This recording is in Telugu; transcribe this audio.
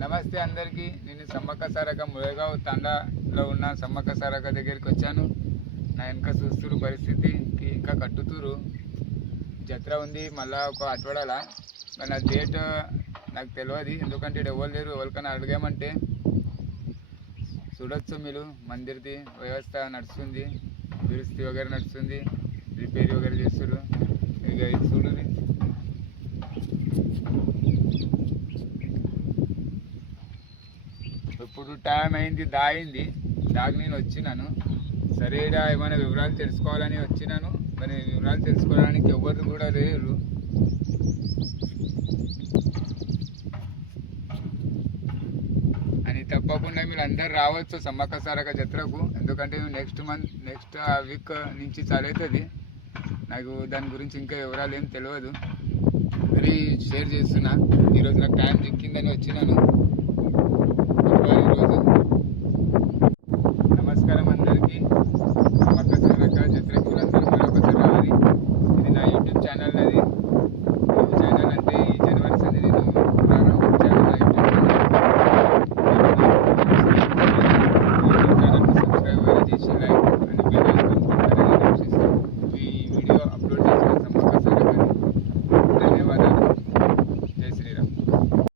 నమస్తే అందరికీ. నేను సమ్మక్క సారక్క ముళగావ్ తండాలో ఉన్న సమ్మక్క సారక్క దగ్గరికి వచ్చాను. నా వెనక చూస్తురు పరిస్థితికి ఇంకా కట్టుతురు. జత్ర ఉంది మళ్ళీ ఒక అట్వడాల. కానీ ఆ డేట్ నాకు తెలియదు, ఎందుకంటే ఇక్కడ ఎవరు లేరు. ఎవరికైనా అడిగామంటే చూడొచ్చు. మీరు మందిర్ది వ్యవస్థ నడుస్తుంది, దురుస్తి వగేర నడుస్తుంది, రిపేర్ వగేర చేస్తారు. ఇక ఇది చూడండి. ఇప్పుడు టైం అయింది, దాగి నేను వచ్చినాను. సరేగా ఏమైనా వివరాలు తెలుసుకోవాలని వచ్చినాను. మరి వివరాలు తెలుసుకోవడానికి ఎవరు కూడా లేరు. అని తప్పకుండా మీరు అందరు రావచ్చు సమ్మక్క సారక్క జత్రకు. ఎందుకంటే నెక్స్ట్ వీక్ నుంచి చాలు అవుతుంది. నాకు దాని గురించి ఇంకా వివరాలు ఏం తెలియదు. మరి షేర్ చేస్తున్నా. ఈరోజు నాకు టైం చిక్కిందని వచ్చినాను.